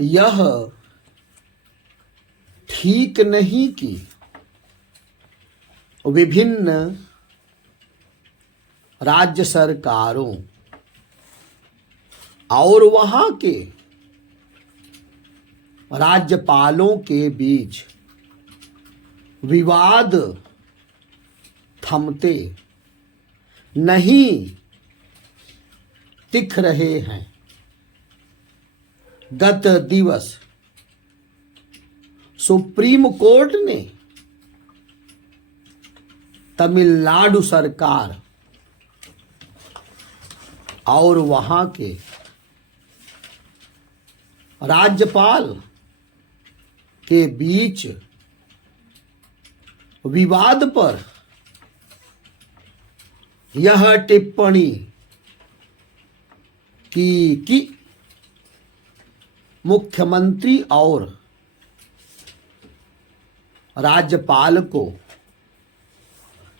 यह ठीक नहीं कि विभिन्न राज्य सरकारों और वहां के राज्यपालों के बीच विवाद थमते नहीं दिख रहे हैं। गत दिवस सुप्रीम कोर्ट ने तमिलनाडु सरकार और वहां के राज्यपाल के बीच विवाद पर यह टिप्पणी की कि मुख्यमंत्री और राज्यपाल को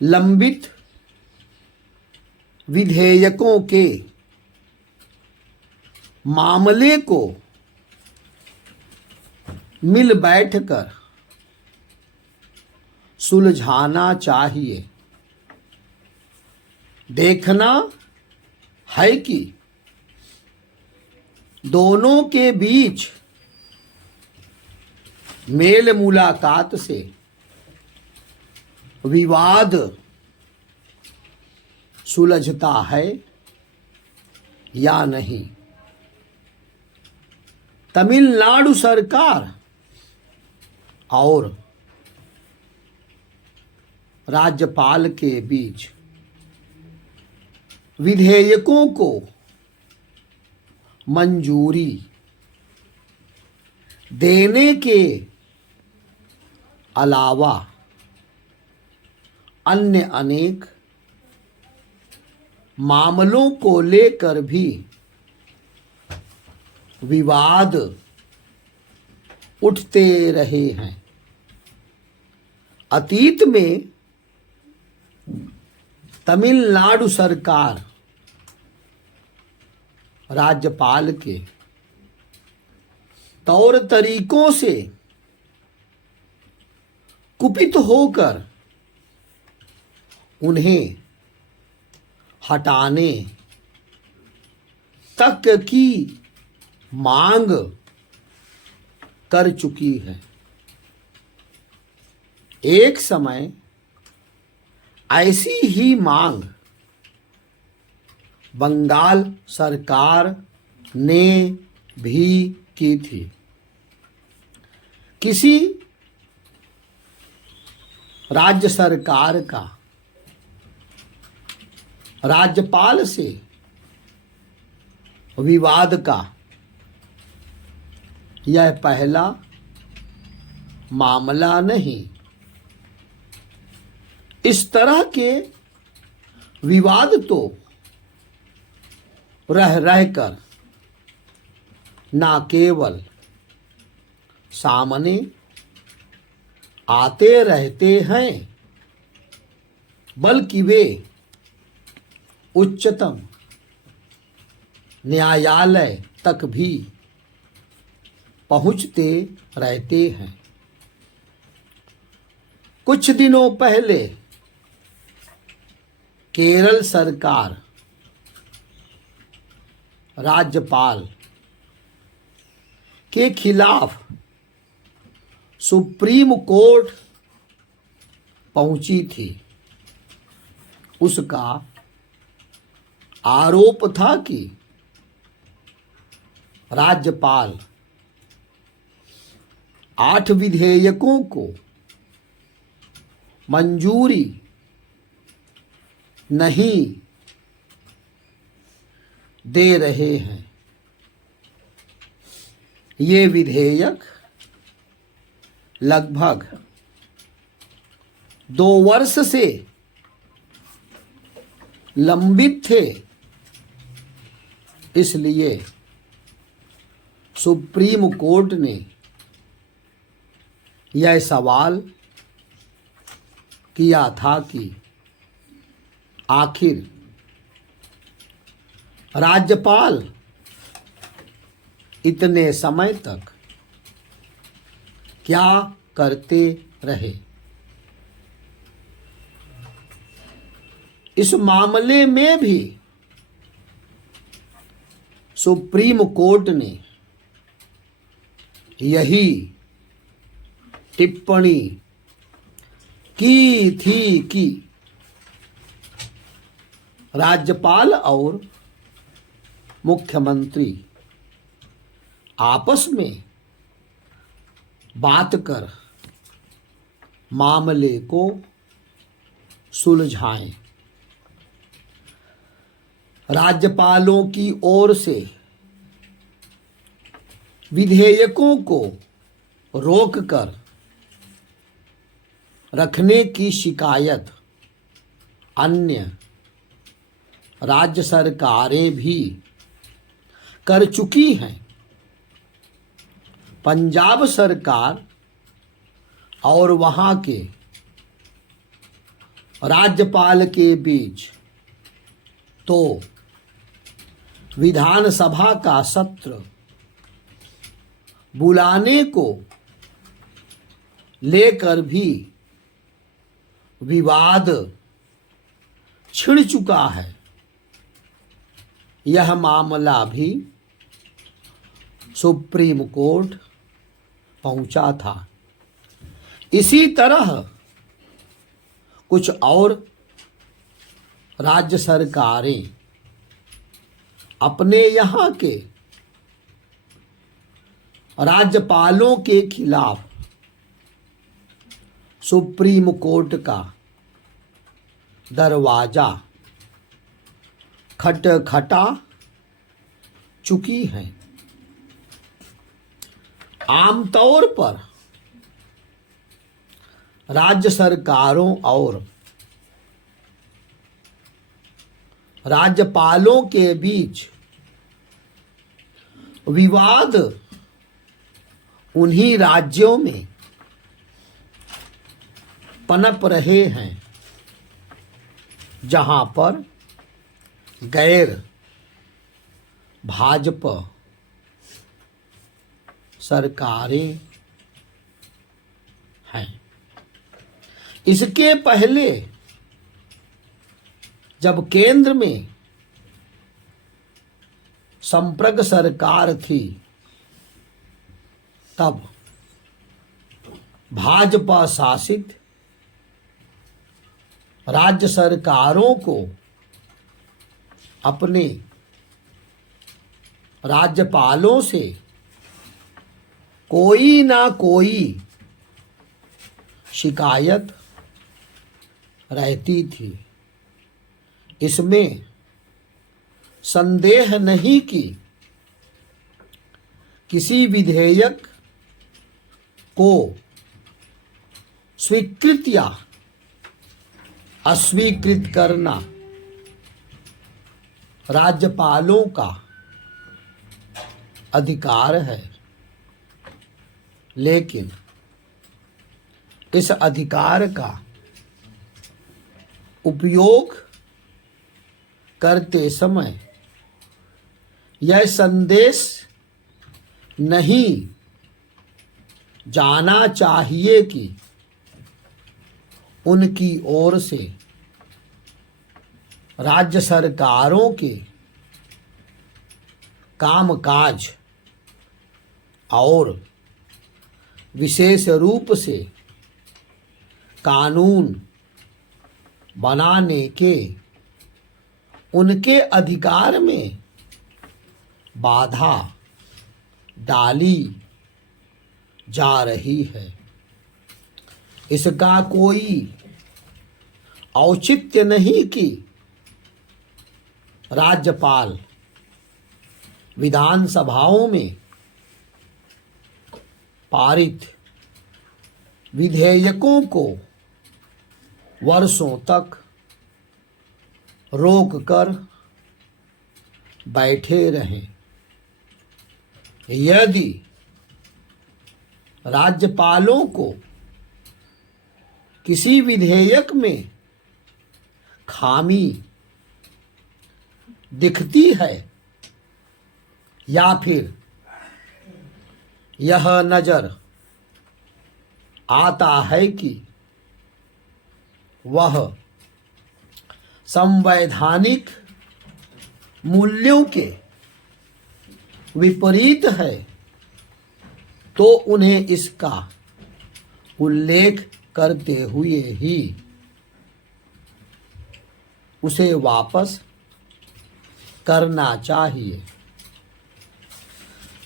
लंबित विधेयकों के मामले को मिल बैठकर सुलझाना चाहिए। देखना है कि दोनों के बीच मेल मुलाकात से विवाद सुलझता है या नहीं। तमिलनाडु सरकार और राज्यपाल के बीच विधेयकों को मंजूरी देने के अलावा अन्य अनेक मामलों को लेकर भी विवाद उठते रहे हैं। अतीत में तमिलनाडु सरकार राज्यपाल के तौर तरीकों से कुपित होकर उन्हें हटाने तक की मांग कर चुकी है। एक समय ऐसी ही मांग बंगाल सरकार ने भी की थी। किसी राज्य सरकार का राज्यपाल से विवाद का यह पहला मामला नहीं। इस तरह के विवाद तो रह रहकर ना केवल सामने आते रहते हैं बल्कि वे उच्चतम न्यायालय तक भी पहुंचते रहते हैं। कुछ दिनों पहले केरल सरकार राज्यपाल के खिलाफ सुप्रीम कोर्ट पहुंची थी। उसका आरोप था कि राज्यपाल 8 विधेयकों को मंजूरी नहीं दे रहे हैं। ये विधेयक लगभग 2 वर्ष से लंबित थे। इसलिए सुप्रीम कोर्ट ने यह सवाल किया था कि आखिर राज्यपाल इतने समय तक क्या करते रहे। इस मामले में भी सुप्रीम कोर्ट ने यही टिप्पणी की थी कि राज्यपाल और मुख्यमंत्री आपस में बात कर मामले को सुलझाएं। राज्यपालों की ओर से विधेयकों को रोककर रखने की शिकायत अन्य राज्य सरकारें भी कर चुकी हैं। पंजाब सरकार और वहां के राज्यपाल के बीच तो विधानसभा का सत्र बुलाने को लेकर भी विवाद छिड़ चुका है। यह मामला भी सुप्रीम कोर्ट पहुंचा था। इसी तरह कुछ और राज्य सरकारें अपने यहाँ के राज्यपालों के खिलाफ सुप्रीम कोर्ट का दरवाजा खटखटा चुकी हैं। आमतौर पर राज्य सरकारों और राज्यपालों के बीच विवाद उन्हीं राज्यों में पनप रहे हैं जहां पर गैर भाजपा सरकारें हैं। इसके पहले जब केंद्र में संप्रग सरकार थी तब भाजपा शासित राज्य सरकारों को अपने राज्यपालों से कोई ना कोई शिकायत रहती थी। इसमें संदेह नहीं कि किसी विधेयक को स्वीकृत या अस्वीकृत करना राज्यपालों का अधिकार है, लेकिन इस अधिकार का उपयोग करते समय यह संदेश नहीं जाना चाहिए कि उनकी ओर से राज्य सरकारों के कामकाज और विशेष रूप से कानून बनाने के उनके अधिकार में बाधा डाली जा रही है। इसका कोई औचित्य नहीं कि राज्यपाल विधानसभाओं में पारित विधेयकों को वर्षों तक रोक कर बैठे रहें। यदि राज्यपालों को किसी विधेयक में खामी दिखती है या फिर यह नजर आता है कि वह संवैधानिक मूल्यों के विपरीत है, तो उन्हें इसका उल्लेख करते हुए ही उसे वापस करना चाहिए।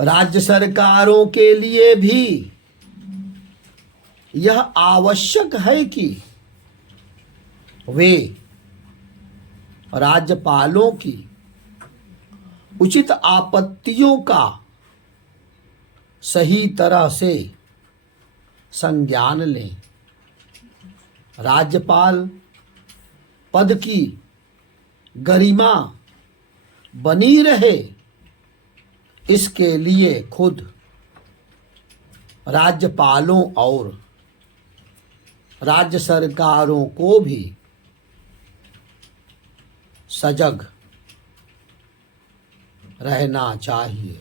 राज्य सरकारों के लिए भी यह आवश्यक है कि वे राज्यपालों की उचित आपत्तियों का सही तरह से संज्ञान लें। राज्यपाल पद की गरिमा बनी रहे, इसके लिए खुद राज्यपालों और राज्य सरकारों को भी सजग रहना चाहिए।